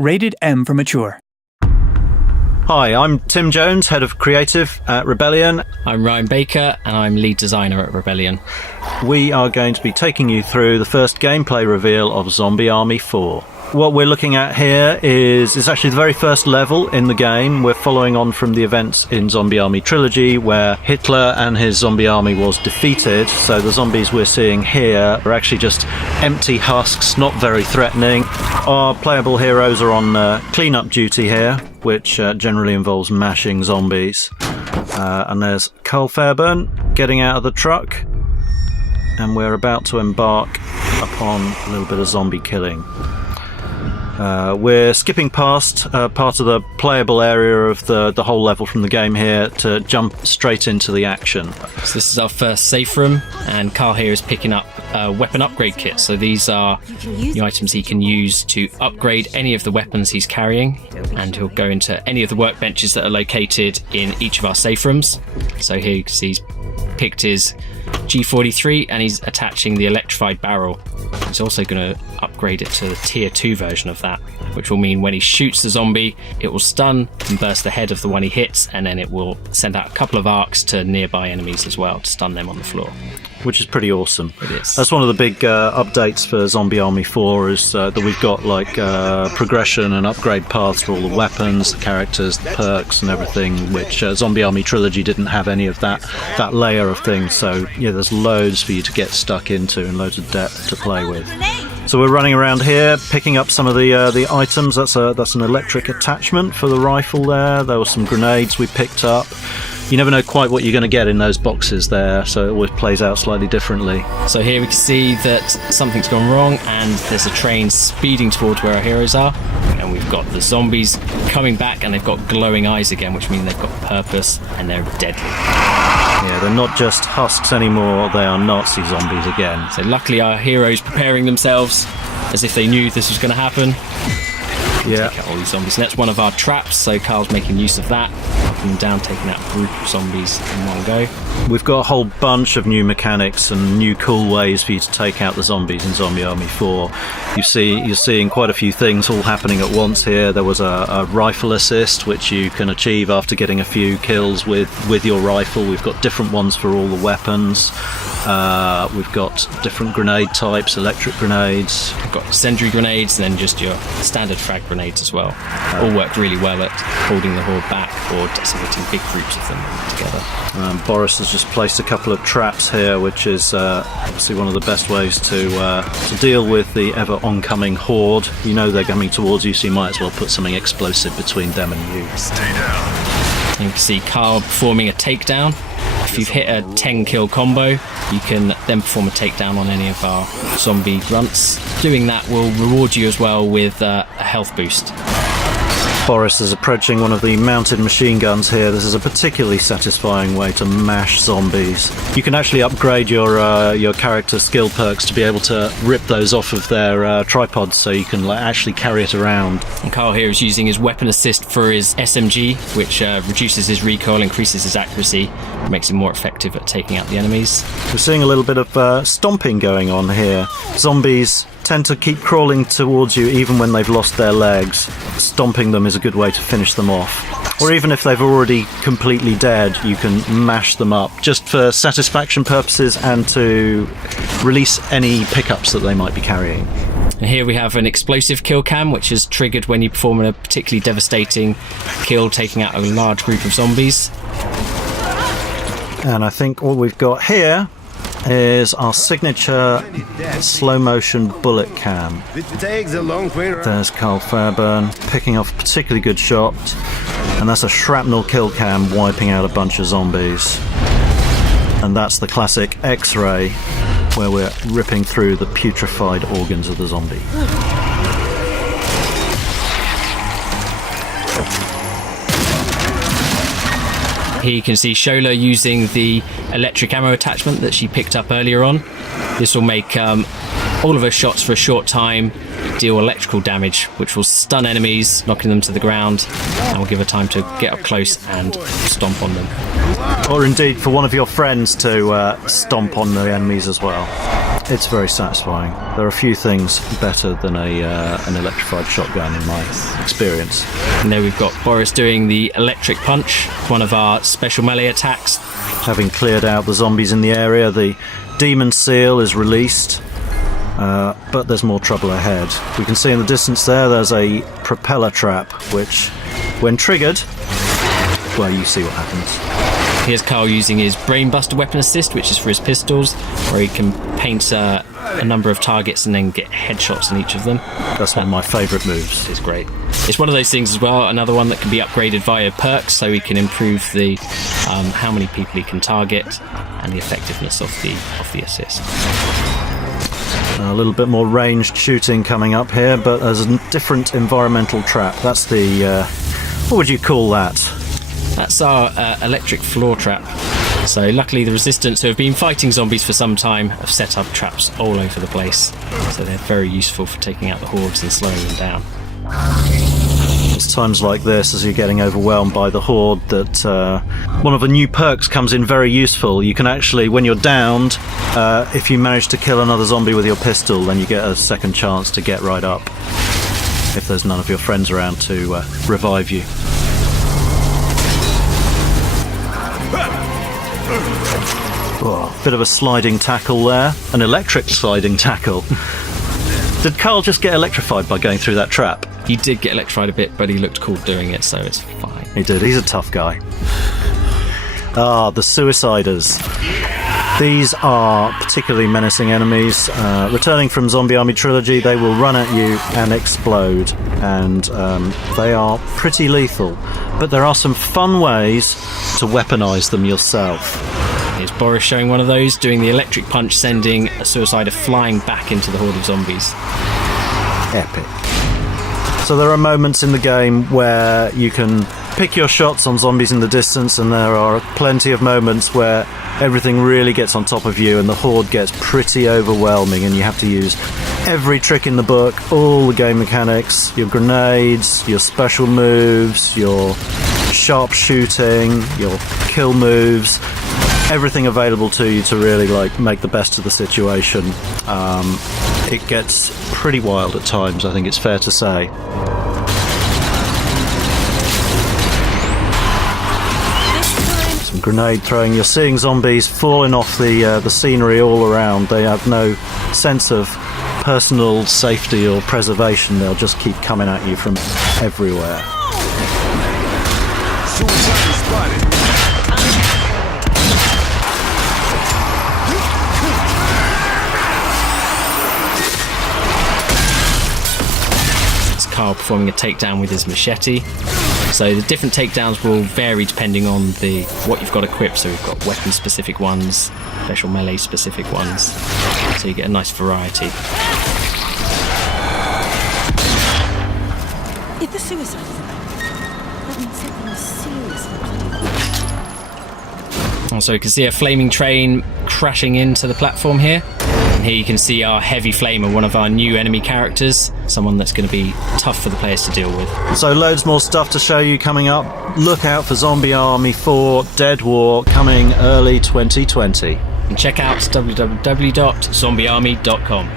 Rated M for mature. Hi, I'm Tim Jones, Head of Creative at Rebellion. I'm Ryan Baker, and I'm Lead Designer at Rebellion. We are going to be taking you through the first gameplay reveal of Zombie Army 4. What we're looking at here is actually the very first level in the game. We're following on from the events in Zombie Army Trilogy, where Hitler and his zombie army was defeated. So the zombies we're seeing here are actually just empty husks, not very threatening. Our playable heroes are on clean-up duty here, which generally involves mashing zombies. And there's Carl Fairburn getting out of the truck, and we're about to embark upon a little bit of zombie killing. We're skipping past part of the playable area of the whole level from the game here to jump straight into the action. So this is our first safe room, and Carl here is picking up a weapon upgrade kit. So these are the items he can use to upgrade any of the weapons he's carrying, and he'll go into any of the workbenches that are located in each of our safe rooms. So here you can see he's picked his G43 and he's attaching the electrified barrel. He's also going to upgrade it to the tier 2 version of that, which will mean when he shoots the zombie, it will stun and burst the head of the one he hits, and then it will send out a couple of arcs to nearby enemies as well to stun them on the floor. Which is pretty awesome. It is. That's one of the big updates for Zombie Army 4 is that we've got like progression and upgrade paths for all the weapons, the characters, the perks and everything, which Zombie Army Trilogy didn't have any of that layer of things. So yeah, there's loads for you to get stuck into and loads of depth to play with. So we're running around here, picking up some of the items. That's an electric attachment for the rifle there. There were some grenades we picked up. You never know quite what you're going to get in those boxes there, so it always plays out slightly differently. So here we can see that something's gone wrong, and there's a train speeding towards where our heroes are, and we've got the zombies coming back, and they've got glowing eyes again, which means they've got purpose and they're deadly. Yeah, they're not just husks anymore, they are Nazi zombies again. So luckily our heroes preparing themselves as if they knew this was going to happen. Yeah. Take out all these zombies. And that's one of our traps, so Carl's making use of that, knocking them down, taking out a group of zombies in one go. We've got a whole bunch of new mechanics and new cool ways for you to take out the zombies in Zombie Army 4. You're seeing quite a few things all happening at once here. There was a rifle assist, which you can achieve after getting a few kills with your rifle. We've got different ones for all the weapons. We've got different grenade types, electric grenades. We've got incendiary grenades and then just your standard frag grenades as well. All worked really well at holding the horde back or decimating big groups of them together. Boris has just placed a couple of traps here, which is obviously one of the best ways to deal with the ever oncoming horde. You know they're coming towards you, so you might as well put something explosive between them and you. Stay down. And you can see Carl performing a takedown. If you've hit a 10 kill combo, you can then perform a takedown on any of our zombie grunts. Doing that will reward you as well with a health boost. Boris is approaching one of the mounted machine guns here. This is a particularly satisfying way to mash zombies. You can actually upgrade your character skill perks to be able to rip those off of their tripods, so you can actually carry it around. And Carl here is using his weapon assist for his SMG, which reduces his recoil, increases his accuracy, makes him more effective at taking out the enemies. We're seeing a little bit of stomping going on here. Zombies tend to keep crawling towards you even when they've lost their legs. Stomping them is a good way to finish them off. Or even if they've already completely dead, you can mash them up, just for satisfaction purposes and to release any pickups that they might be carrying. And here we have an explosive kill cam, which is triggered when you perform a particularly devastating kill, taking out a large group of zombies. And I think all we've got here is our signature slow motion bullet cam. There's Carl Fairburn picking off a particularly good shot, and that's a shrapnel kill cam wiping out a bunch of zombies. And that's the classic X-ray, where we're ripping through the putrefied organs of the zombie. Here you can see Shola using the electric ammo attachment that she picked up earlier on. This will make all of her shots for a short time deal electrical damage, which will stun enemies, knocking them to the ground, and will give her time to get up close and stomp on them. Or indeed for one of your friends to stomp on the enemies as well. It's very satisfying. There are a few things better than an electrified shotgun in my experience. And there we've got Boris doing the electric punch, one of our special melee attacks. Having cleared out the zombies in the area, the demon seal is released, but there's more trouble ahead. We can see in the distance there's a propeller trap, which, when triggered, well, you see what happens. Here's Carl using his Brainbuster weapon assist, which is for his pistols, where he can paint a number of targets and then get headshots on each of them. That's one of my favourite moves. It's great. It's one of those things as well, another one that can be upgraded via perks, so he can improve the how many people he can target and the effectiveness of the assist. A little bit more ranged shooting coming up here, but there's a different environmental trap. That's the... what would you call that? That's our electric floor trap. So luckily the Resistance, who have been fighting zombies for some time, have set up traps all over the place. So they're very useful for taking out the hordes and slowing them down. It's times like this, as you're getting overwhelmed by the horde, that one of the new perks comes in very useful. You can actually, when you're downed, if you manage to kill another zombie with your pistol, then you get a second chance to get right up, if there's none of your friends around to revive you. Oh, bit of a sliding tackle there. An electric sliding tackle. Did Carl just get electrified by going through that trap? He did get electrified a bit, but he looked cool doing it, so it's fine. He did. He's a tough guy. Ah, the Suiciders. These are particularly menacing enemies. Returning from Zombie Army Trilogy, they will run at you and explode, and they are pretty lethal. But there are some fun ways to weaponize them yourself. Here's Boris showing one of those, doing the electric punch, sending a Suicider flying back into the horde of zombies. Epic. So there are moments in the game where you can pick your shots on zombies in the distance, and there are plenty of moments where everything really gets on top of you and the horde gets pretty overwhelming, and you have to use every trick in the book, all the game mechanics, your grenades, your special moves, your sharp shooting, your kill moves, everything available to you to really make the best of the situation. It gets pretty wild at times, I think it's fair to say. Some grenade throwing. You're seeing zombies falling off the scenery all around. They have no sense of personal safety or preservation. They'll just keep coming at you from everywhere. Carl performing a takedown with his machete. So the different takedowns will vary depending on what you've got equipped. So we've got weapon specific ones, special melee specific ones, so you get a nice variety. If the Suicide is about, that means something serious. Also, you can see a flaming train crashing into the platform here. And here you can see our Heavy Flamer, one of our new enemy characters, someone that's going to be tough for the players to deal with. So loads more stuff to show you coming up. Look out for Zombie Army 4 Dead War coming early 2020. And check out www.zombiearmy.com.